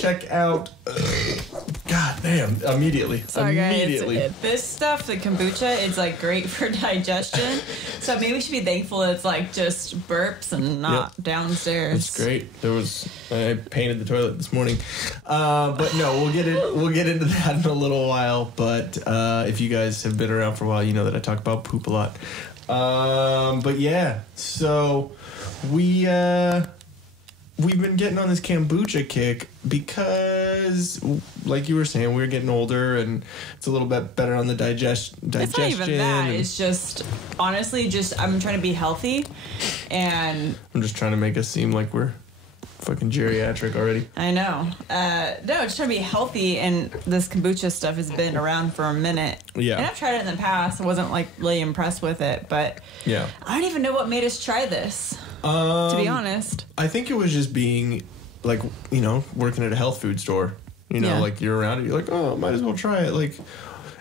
check out. God damn! Immediately. Sorry, guys. This stuff, the kombucha, is like great for digestion. So maybe we should be thankful it's like just burps and not downstairs. That's great. I painted the toilet this morning, but no, we'll get into that in a little while. But if you guys have been around for a while, you know that I talk about poop a lot. But yeah, so we've been getting on this kombucha kick because, like you were saying, we're getting older and it's a little bit better on the digestion. It's not even that. It's just, honestly, I'm trying to be healthy, and I'm just trying to make us seem like we're fucking geriatric already. I know. No, just trying to be healthy, and this kombucha stuff has been around for a minute. Yeah. And I've tried it in the past. I wasn't like really impressed with it, but yeah, I don't even know what made us try this. To be honest, I think it was just being like, you know, working at a health food store. You know, like you're around it, you're like, oh, might as well try it. Like,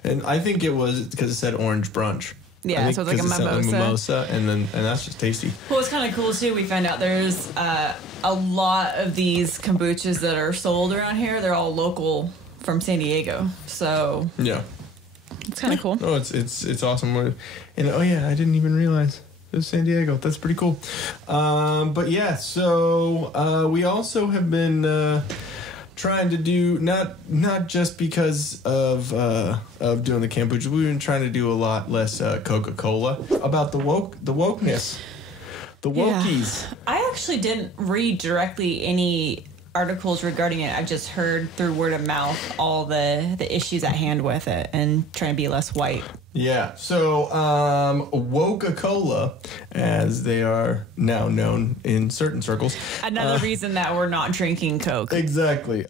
and I think it was because it said orange brunch. Yeah, so it's like a mimosa, and that's just tasty. Well, it's kind of cool too. We found out there's a lot of these kombuchas that are sold around here. They're all local from San Diego, so yeah, it's kind of cool. Oh, it's awesome. And oh yeah, I didn't even realize it was San Diego. That's pretty cool. But yeah, so we also have been trying to do not just because of doing the kombucha. We've been trying to do a lot less Coca-Cola about the wokeness, the wokies. Yeah. I actually didn't read directly any articles regarding it. I've just heard through word of mouth all the issues at hand with it and trying to be less white. Yeah, so WokeACola, as they are now known in certain circles. Another reason that we're not drinking Coke. Exactly.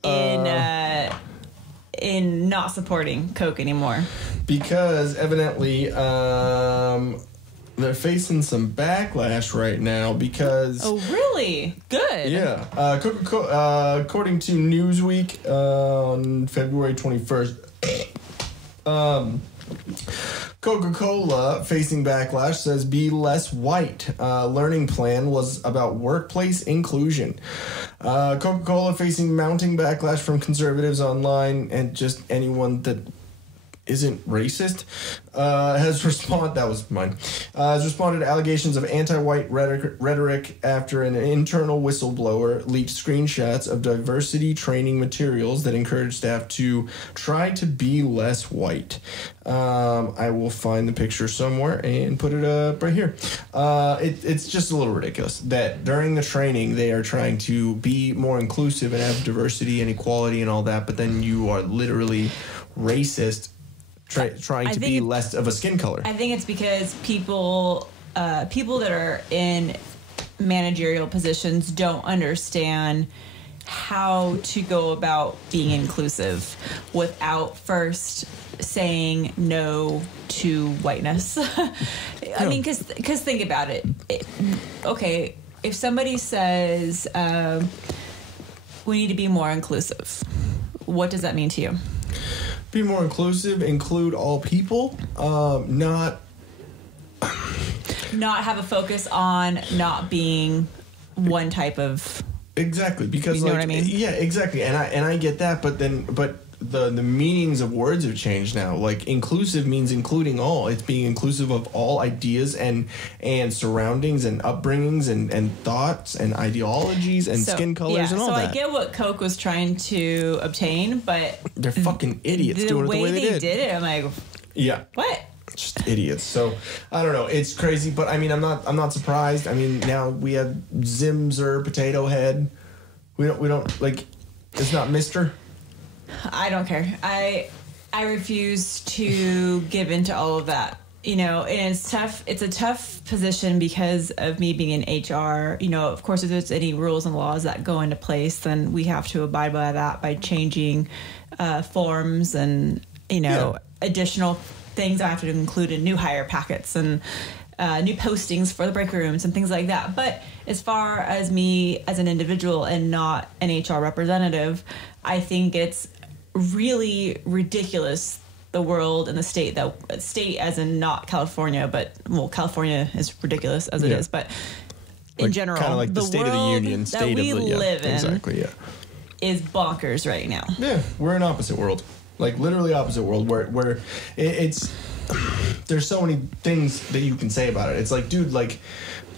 In not supporting Coke anymore. Because evidently they're facing some backlash right now because... Oh, really? Good. Yeah. Coca-Cola, according to Newsweek on February 21st... Coca-Cola facing backlash says be less white. Learning plan was about workplace inclusion. Coca-Cola facing mounting backlash from conservatives online and just anyone that isn't racist has responded to allegations of anti-white rhetoric after an internal whistleblower leaked screenshots of diversity training materials that encourage staff to try to be less white. I will find the picture somewhere and put it up right here. It's just a little ridiculous that during the training they are trying to be more inclusive and have diversity and equality and all that, but then you are literally racist trying to be less of a skin color. I think it's because people that are in managerial positions don't understand how to go about being inclusive without first saying no to whiteness. I mean, because think about it. Okay, if somebody says we need to be more inclusive, what does that mean to you? Be more inclusive, include all people, not have a focus on not being one type of... Exactly, because you know what I mean? Yeah, exactly, and I get that, but the meanings of words have changed now. Like inclusive means including all. It's being inclusive of all ideas and surroundings and upbringings and thoughts and ideologies and skin colors and all that. So I get what Coke was trying to obtain, but they're fucking idiots doing it the way they did it. I'm like, yeah, what? Just idiots. So I don't know. It's crazy, but I mean, I'm not surprised. I mean, now we have Zimzer Potato Head. We don't like. It's not Mister. I don't care. I refuse to give into all of that. You know, and it's tough. It's a tough position because of me being in HR. You know, of course, if there's any rules and laws that go into place, then we have to abide by that by changing forms and, you know, additional things I have to include in new hire packets and new postings for the break rooms and things like that. But as far as me as an individual and not an HR representative, I think it's really ridiculous, the world and the state as in not California, but California is ridiculous as it is, but in general, kind of like the State of the Union, that we live in. Exactly, yeah. is bonkers right now. Yeah, we're in opposite world. Like, literally opposite world, where it's... There's so many things that you can say about it. It's like, dude, like,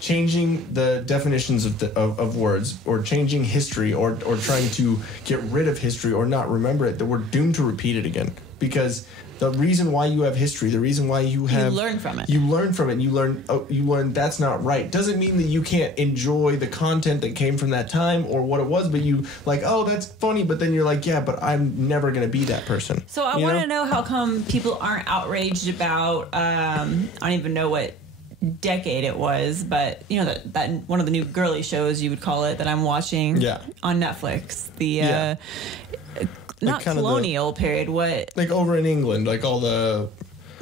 changing the definitions of words, or changing history, or trying to get rid of history or not remember it, that we're doomed to repeat it again. Because the reason why you have history, the reason why you learn from it. You learn from it. You learn that's not right. Doesn't mean that you can't enjoy the content that came from that time or what it was, but you like, oh, that's funny, but then you're like, yeah, but I'm never going to be that person. So I want to know how come people aren't outraged about, I don't even know what decade it was, but you know that one of the new girly shows, you would call it, that I'm watching on Netflix. The not like colonial period. What? Like over in England, like all the.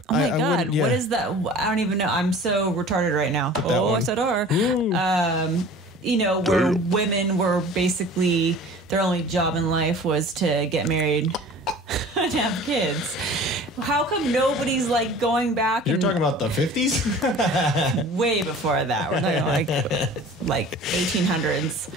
Oh my God! What is that? I don't even know. I'm so retarded right now. I said R. You know, where women were basically their only job in life was to get married and have kids. How come nobody's like going back? You're talking about the 50s? Way before that. We're talking like 1800s.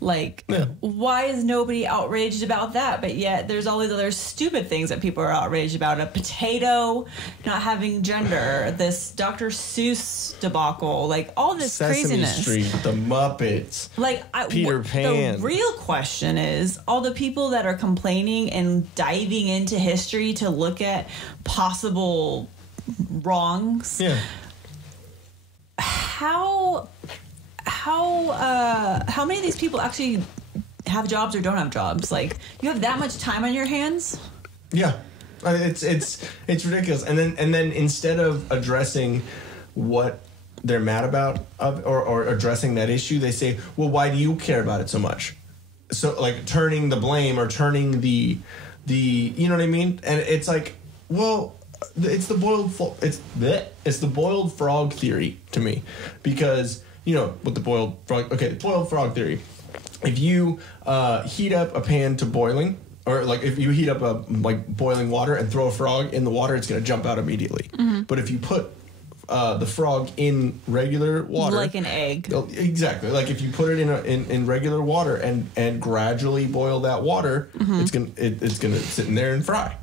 Like, why is nobody outraged about that? But yet there's all these other stupid things that people are outraged about. A potato not having gender, this Dr. Seuss debacle, like all this Sesame craziness. Street, the Muppets, like Peter Pan. The real question is, all the people that are complaining and diving into history to look at possible wrongs. Yeah. How many of these people actually have jobs or don't have jobs? Like, you have that much time on your hands? Yeah. It's ridiculous. And then instead of addressing what they're mad about or addressing that issue, they say, well, why do you care about it so much? So like turning the blame or turning the you know what I mean? And it's like, well, it's the boiled frog theory to me, because you know what the boiled frog theory. If you heat up a pan to boiling, or like if you heat up a boiling water and throw a frog in the water, it's going to jump out immediately. Mm-hmm. But if you put the frog in regular water, like an egg, exactly. Like if you put it in regular water and gradually boil that water, mm-hmm. it's gonna sit in there and fry,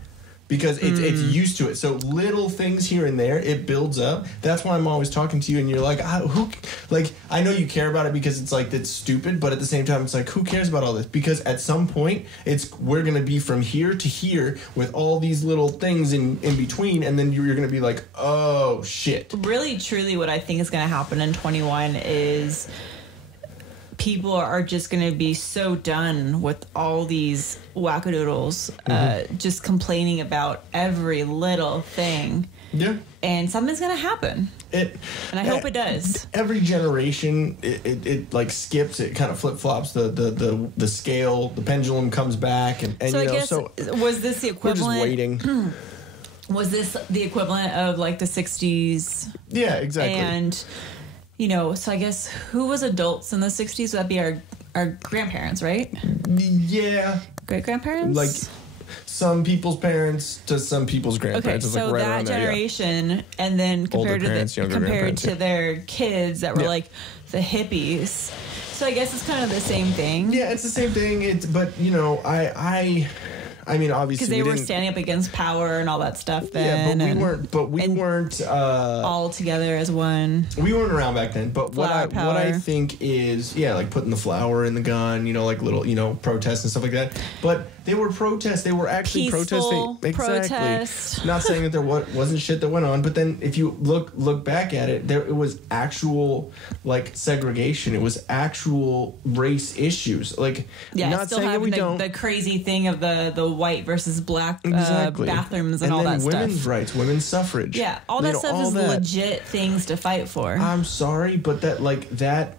because it's used to it. So little things here and there, it builds up. That's why I'm always talking to you, and you're like, I know you care about it because it's like, that's stupid, but at the same time, it's like, who cares about all this? Because at some point, we're gonna be from here to here with all these little things in between, and then you're gonna be like, oh shit. Really, truly, what I think is gonna happen in 21 is people are just going to be so done with all these wackadoodles, just complaining about every little thing. Yeah. And something's going to happen. And I hope it does. Every generation, it like skips, it kind of flip-flops the scale, the pendulum comes back. And so you I know, guess, was this the equivalent? We're just waiting. Was this the equivalent of like the 60s? Yeah, exactly. And... you know, so I guess who was adults in the 60s? That'd be our grandparents, right? Yeah. Great-grandparents? Like some people's parents to some people's grandparents. Okay, so like right that generation, there, yeah. And then compared to their kids that were like the hippies. So I guess it's kind of the same thing. Yeah, it's the same thing. But, you know, I mean, obviously, because they were standing up against power and all that stuff then. Yeah, but we weren't all together as one. We weren't around back then. But what I think is, like putting the flower in the gun, you know, like little, you know, protests and stuff like that. But they were protests. They were actually peaceful protests. Protest. Not saying that there wasn't shit that went on, but then if you look back at it, it was actual like segregation. It was actual race issues. Like, not still saying that we don't. The crazy thing of the white versus black bathrooms and all that stuff. Women's rights, women's suffrage. Yeah, all that stuff is legit things to fight for. I'm sorry, but that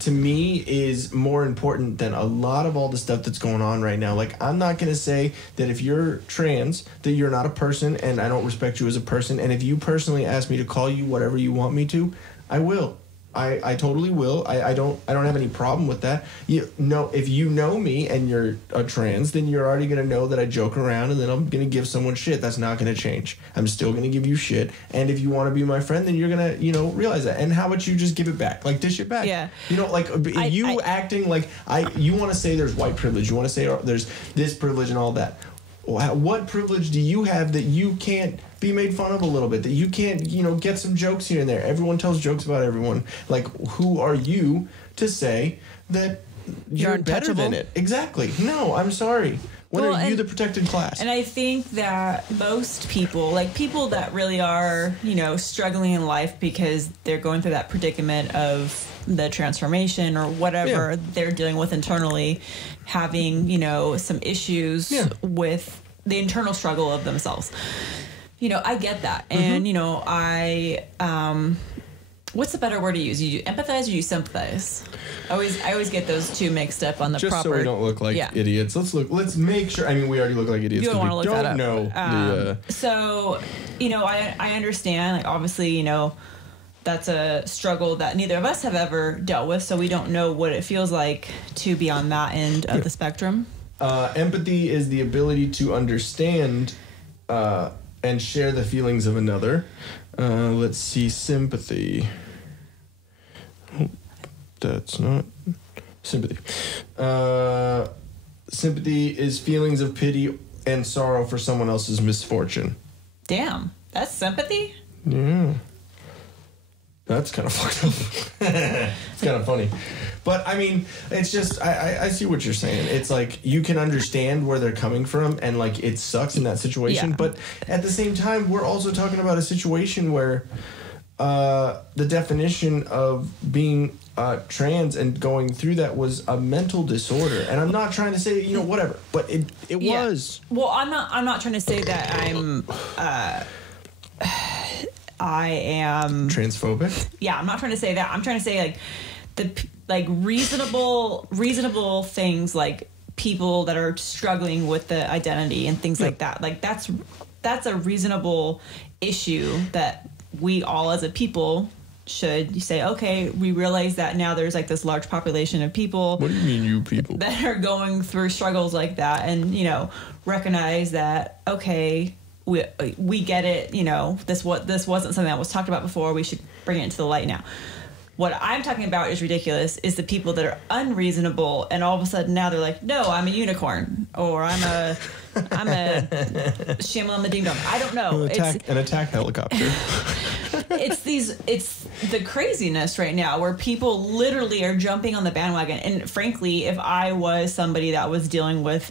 to me is more important than a lot of all the stuff that's going on right now. Like, I'm not going to say that if you're trans, that you're not a person, and I don't respect you as a person. And if you personally ask me to call you whatever you want me to, I will. I totally will. I don't have any problem with that. You know, if you know me and you're a trans, then you're already gonna know that I joke around, and then I'm gonna give someone shit. That's not gonna change. I'm still gonna give you shit, and if you want to be my friend, then you're gonna, you know, realize that. And how about you just give it back, like dish it back? Yeah. You know, like acting like you want to say there's white privilege. You want to say there's this privilege and all that. What privilege do you have that you can't be made fun of a little bit, that you can't, you know, get some jokes here and there? Everyone tells jokes about everyone. Like, who are you to say that you're better than it? Exactly. No, I'm sorry. When are you the protected class? And I think that most people, like people that really are, you know, struggling in life because they're going through that predicament of the transformation or whatever they're dealing with internally, having, you know, some issues with the internal struggle of themselves. You know, I get that. And, you know, what's the better word to use? You empathize or you sympathize? I always get those two mixed up on the just proper. So we don't look like idiots. Let's make sure. I mean, we already look like idiots. You don't want to look that up. Know so, you know, I understand. Like, obviously, you know, that's a struggle that neither of us have ever dealt with, so we don't know what it feels like to be on that end of the spectrum. Empathy is the ability to understand and share the feelings of another. Let's see, sympathy. Oh, that's not sympathy. Sympathy is feelings of pity and sorrow for someone else's misfortune. Damn, that's sympathy? Yeah. That's kind of fucked up. It's kind of funny. But, I mean, it's just, I see what you're saying. It's like, you can understand where they're coming from, and, like, it sucks in that situation. Yeah. But at the same time, we're also talking about a situation where the definition of being trans and going through that was a mental disorder. And I'm not trying to say, you know, whatever. But it was. Well, I'm not trying to say that I am transphobic. Yeah, I'm not trying to say that. I'm trying to say like reasonable things, like people that are struggling with the identity and things like that. Like that's a reasonable issue that we all as a people should say, okay, we realize that now there's like this large population of people. What do you mean, you people? That are going through struggles like that, and, you know, recognize that, okay, we get it, you know, this wasn't something that was talked about before. We should bring it into the light now. What I'm talking about is ridiculous, is the people that are unreasonable, and all of a sudden now they're like, no, I'm a unicorn, or I'm a Shimla Ding Dong. I don't know. An attack helicopter. It's the craziness right now where people literally are jumping on the bandwagon. And frankly, if I was somebody that was dealing with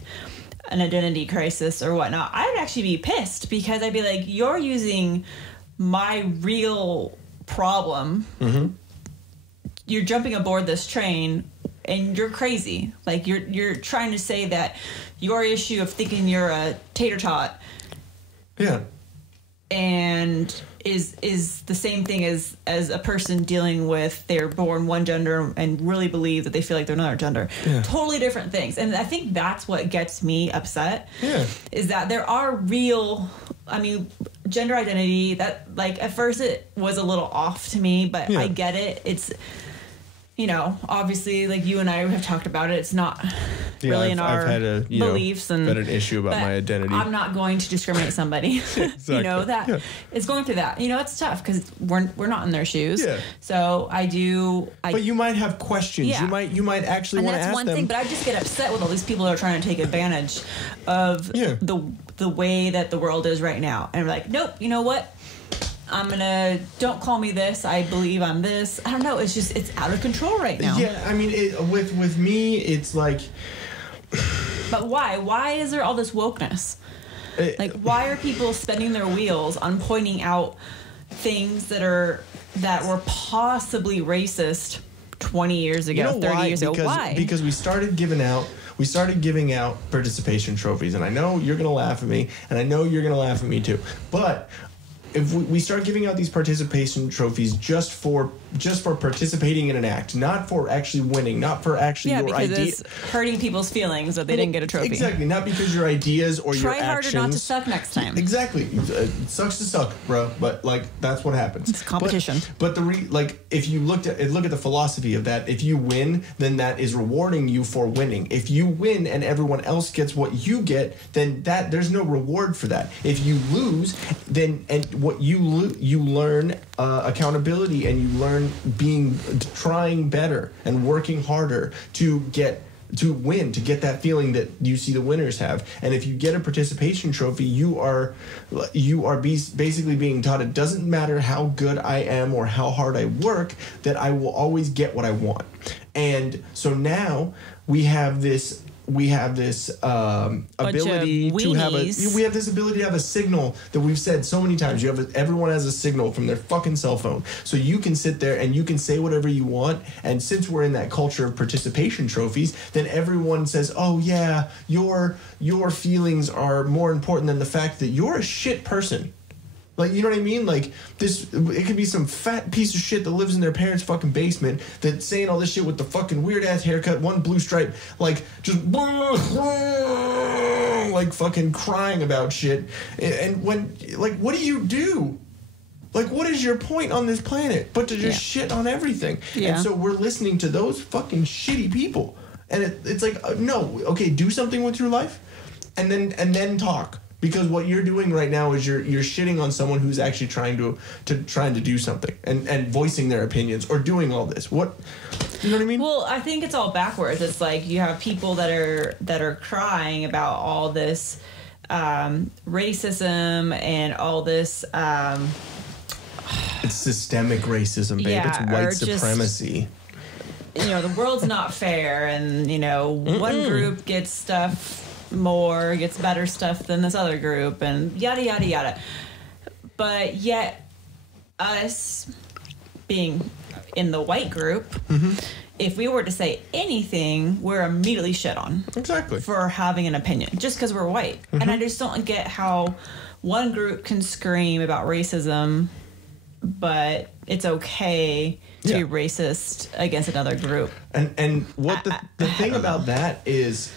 an identity crisis or whatnot, I'd actually be pissed, because I'd be like, you're using my real problem. Mm-hmm. You're jumping aboard this train and you're crazy. Like, you're trying to say that your issue of thinking you're a tater tot and is the same thing as a person dealing with they're born one gender and really believe that they feel like they're another gender. Yeah. Totally different things. And I think that's what gets me upset. Yeah. Is that there are real, I mean, gender identity that, like, at first it was a little off to me, but I get it. It's, you know, obviously, like you and I have talked about it, it's not really in our beliefs. And had an issue about my identity. I'm not going to discriminate somebody. Exactly. You know, that it's going through that. You know, it's tough because we're not in their shoes. Yeah. So but you might have questions. Yeah. You might actually want to ask them. That's one thing. But I just get upset with all these people that are trying to take advantage of the way that the world is right now. And we're like, nope. You know what? Don't call me this. I believe I'm this. I don't know. It's just, it's out of control right now. Yeah, I mean, with me, it's like. But why? Why is there all this wokeness? Why are people spinning their wheels on pointing out things that were possibly racist 20 years ago, 30 years ago? Why? Because we started giving out participation trophies, and I know you're going to laugh at me, and I know you're going to laugh at me too. But if we start giving out these participation trophies just for just for participating in an act, not for actually winning, not for actually your because idea. it's hurting people's feelings that they didn't get a trophy. Exactly, not because your ideas or your actions. Try harder not to suck next time. Exactly, it sucks to suck, bro. But like that's what happens. It's competition. But if you look at the philosophy of that, if you win, then that is rewarding you for winning. If you win and everyone else gets what you get, then there's no reward for that. If you lose, then you learn accountability, and you learn trying better and working harder to win, to get that feeling that you see the winners have. And if you get a participation trophy, you are basically being taught it doesn't matter how good I am or how hard I work, that I will always get what I want. And so now we have this ability to have a signal that we've said so many times. Everyone has a signal from their fucking cell phone, so you can sit there and you can say whatever you want. And since we're in that culture of participation trophies, then everyone says, "Oh yeah, your feelings are more important than the fact that you're a shit person." Like, you know what I mean? Like, it could be some fat piece of shit that lives in their parents' fucking basement that's saying all this shit with the fucking weird-ass haircut, one blue stripe, like, just, like, fucking crying about shit. And when, like, what do you do? Like, what is your point on this planet but to just shit on everything? Yeah. And so we're listening to those fucking shitty people. And it's like, no, okay, do something with your life and then talk. Because what you're doing right now is you're shitting on someone who's actually trying to do something and voicing their opinions or doing all this. What, you know what I mean? Well, I think it's all backwards. It's like you have people that are crying about all this racism and all this. It's systemic racism, babe. Yeah, it's white supremacy. The world's not fair, and one group gets stuff. Gets better stuff than this other group, and yada yada yada. But yet, us being in the white group, if we were to say anything, we're immediately shit on. Exactly. For having an opinion, just because we're white. And I just don't get how one group can scream about racism, but it's okay to be racist against another group. And what the thing about that is,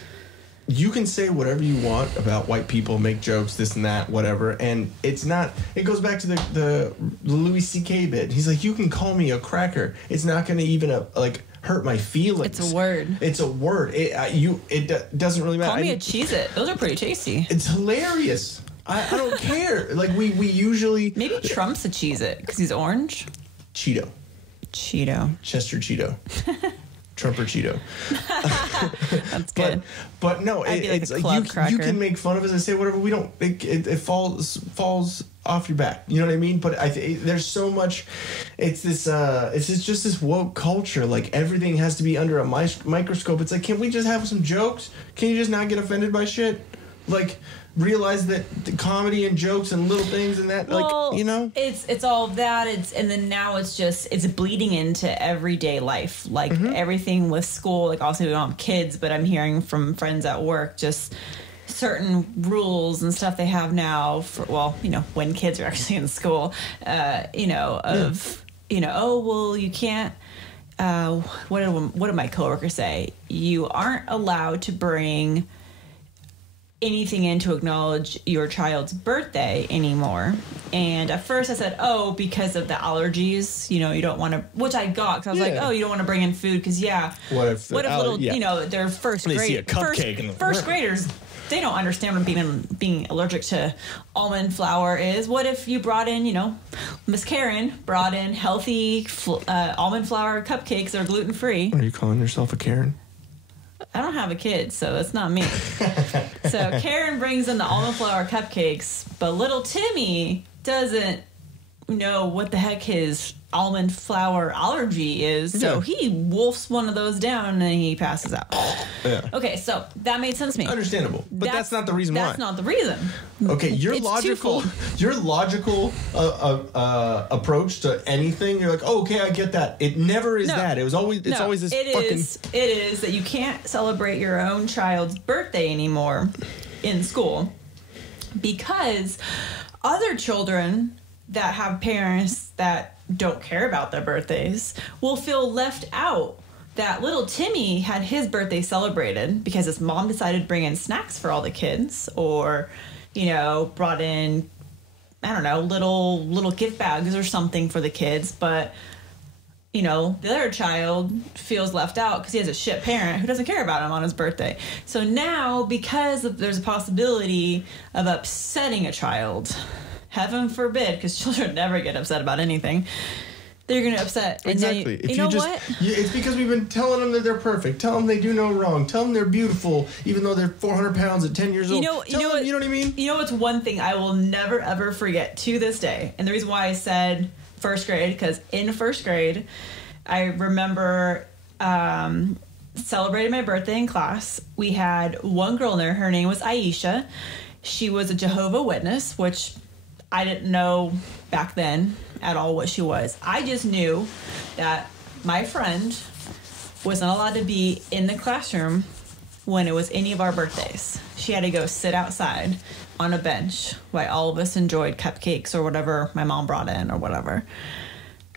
you can say whatever you want about white people, make jokes, this and that, whatever, and it's not. It goes back to the Louis C.K. bit. He's like, you can call me a cracker. It's not going to even hurt my feelings. It's a word. It's a word. It doesn't really matter. Call me a Cheez-It. Those are pretty tasty. It's hilarious. I don't care. Like we usually maybe Trump's a Cheez-It because he's orange. Cheeto. Chester Cheeto. Trumper Cheeto. That's good. But no, it's like you can make fun of us and say whatever. We don't. It falls off your back. You know what I mean? But there's so much. It's this. It's just this woke culture. Like everything has to be under a microscope. It's like, can we just have some jokes? Can you just not get offended by shit? Like, realize that the comedy and jokes and little things and that, it's all of that. And then now it's bleeding into everyday life. Like everything with school. Like, obviously we don't have kids, but I'm hearing from friends at work just certain rules and stuff they have now for, when kids are actually in school, you can't. What did my coworker say? You aren't allowed to bring anything in to acknowledge your child's birthday anymore. And at first I said, because of the allergies, you don't want to, which I got, because I was like, you don't want to bring in food, because what if they're first grade, see a cupcake first graders, they don't understand what being allergic to almond flour is. What if you brought in, Miss Karen brought in healthy almond flour cupcakes that are gluten-free. Are you calling yourself a Karen? I don't have a kid, so that's not me. So Karen brings in the almond flour cupcakes, but little Timmy doesn't know what the heck his almond flour allergy is, so he wolfs one of those down and he passes out. Yeah. Okay, so that made sense to me. Understandable, but that's not the reason why. That's not the reason. Okay, your logical approach to anything, you're like, okay, I get that. It never is that. It's always this It is that you can't celebrate your own child's birthday anymore in school because other children that have parents that don't care about their birthdays will feel left out. That little Timmy had his birthday celebrated because his mom decided to bring in snacks for all the kids, or, brought in, I don't know, little gift bags or something for the kids. But, the other child feels left out because he has a shit parent who doesn't care about him on his birthday. So now, because there's a possibility of upsetting a child, heaven forbid, because children never get upset about anything, they're going to upset. And exactly. Then, you know what? It's because we've been telling them that they're perfect. Tell them they do no wrong. Tell them they're beautiful, even though they're 400 pounds at 10 years old. You know what I mean? You know what's one thing I will never, ever forget to this day? And the reason why I said first grade, because in first grade, I remember celebrating my birthday in class. We had one girl in there. Her name was Aisha. She was a Jehovah's Witness, which I didn't know back then at all what she was. I just knew that my friend was not allowed to be in the classroom when it was any of our birthdays. She had to go sit outside on a bench while all of us enjoyed cupcakes or whatever my mom brought in or whatever.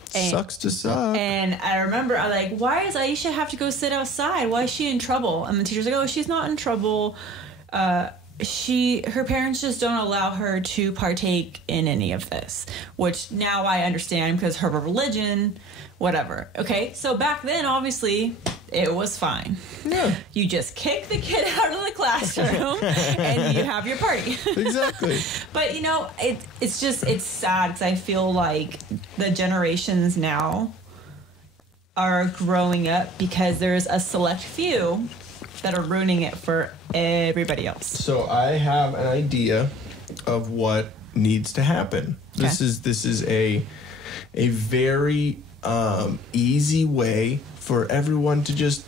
Sucks to suck. And I remember, I like, why does Aisha have to go sit outside? Why is she in trouble? And the teacher's like, oh, she's not in trouble. Her parents just don't allow her to partake in any of this, which now I understand because her religion, whatever. Okay, so back then, obviously, it was fine. Yeah. You just kick the kid out of the classroom and you have your party. Exactly. But, it's sad because I feel like the generations now are growing up because there's a select few that are ruining it for everybody else. So I have an idea of what needs to happen. Okay. This is a very easy way for everyone to just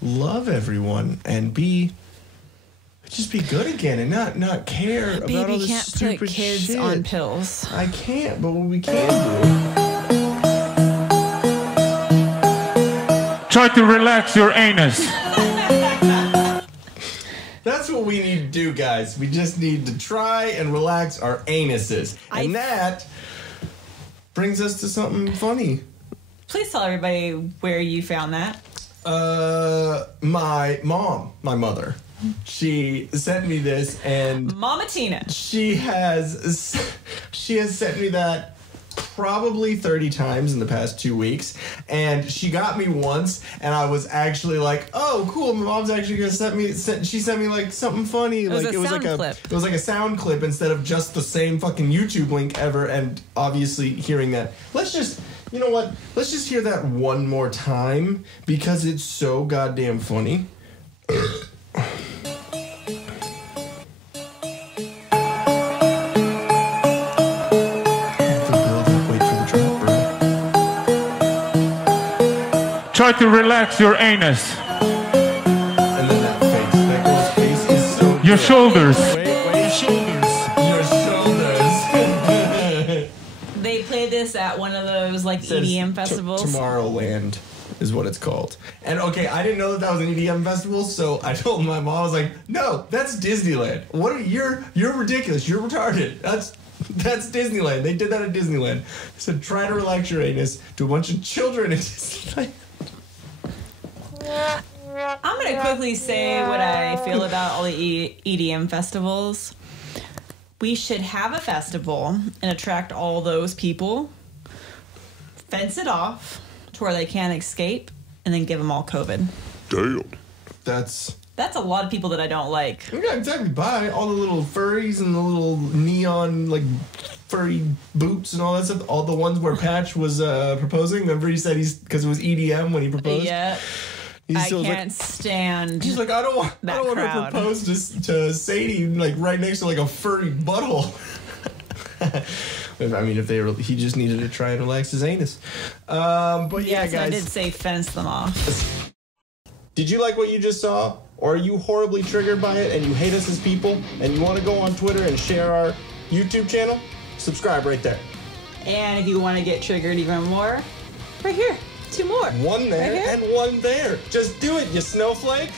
love everyone and just be good again and not care about all this stupid put kids shit. on pills. I can't, but what we can do. Try to relax your anus. That's what we need to do, guys. We just need to try and relax our anuses. And that brings us to something funny. Please tell everybody where you found that. My mother, she sent me this, and Mama Tina. She has sent me that probably 30 times in the past 2 weeks, and she got me once, and I was actually like, oh cool, my mom's actually gonna she sent me like something funny. It was like a sound clip instead of just the same fucking YouTube link ever. And obviously hearing that, let's just hear that one more time because it's so goddamn funny. Try to relax your anus. And then that face. That girl's face is so Your good. shoulders. Wait. Your shoulders. Your shoulders. They played this at one of those like EDM festivals. Tomorrowland is what it's called. And okay, I didn't know that was an EDM festival, so I told my mom, I was like, no, that's Disneyland. You're ridiculous. You're retarded. That's Disneyland. They did that at Disneyland. So try to relax your anus to a bunch of children at Disneyland. I'm going to quickly say what I feel about all the EDM festivals. We should have a festival and attract all those people, fence it off to where they can't escape, and then give them all COVID. Damn. That's a lot of people that I don't like. Yeah, exactly. Bye. All the little furries and the little neon, like, furry boots and all that stuff. All the ones where Patch was proposing. Remember he said because it was EDM when he proposed? Yeah. I can't stand. He's like, I don't want crowd. to propose to Sadie, like, right next to, like, a furry butthole. I mean, he just needed to try and relax his anus. But yeah, yes, guys. I did say fence them off. Did you like what you just saw? Or are you horribly triggered by it and you hate us as people and you want to go on Twitter and share our YouTube channel? Subscribe right there. And if you want to get triggered even more, right here, 2 more. One there right and one there. Just do it, you snowflake.